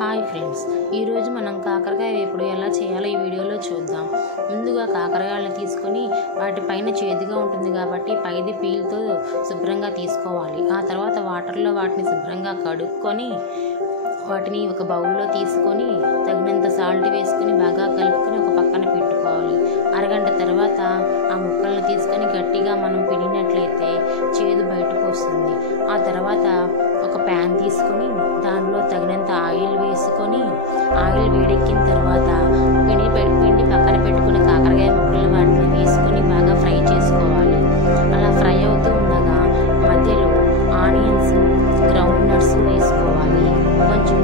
Hi friends, ఈరోజు మనం కాకరకాయ వేపుడు ఎలా చేయాలో ఈ వీడియోలో చూద్దాం. ముందుగా కాకరకాయలను తీసుకొని వాటిపైన చేదుగా ఉంటుంది కాబట్టి పైది పీల్తో శుభ్రంగా తీసుకోవాలి. ఆ తర్వాత వాటర్లో వాటిని శుభ్రంగా కడుక్కొని వాటిని ఒక బౌల్లో తీసుకొని తగినంత సాల్ట్ వేసుకొని బాగా కలుపుకొని ఒక పక్కన పెట్టుకోవాలి. అరగంట తర్వాత ఆ ముక్కలను తీసుకొని గట్టిగా మనం పిండినట్లయితే చేదు బయటకు వస్తుంది. ఆ తర్వాత ఒక ప్యాన్ తీసుకొని దానిలో తగినంత ఆయిల్ వేసుకొని ఆయిల్ వేడెక్కిన తర్వాత పిండి పక్కన పెట్టుకున్న కాకరకాయ ముక్కలను వాటిని వేసుకొని బాగా ఫ్రై చేసుకోవాలి. అలా ఫ్రై అవుతూ ఉండగా మధ్యలో ఆనియన్స్, గ్రౌండ్ నట్స్ వేసుకోవాలి. కొంచెం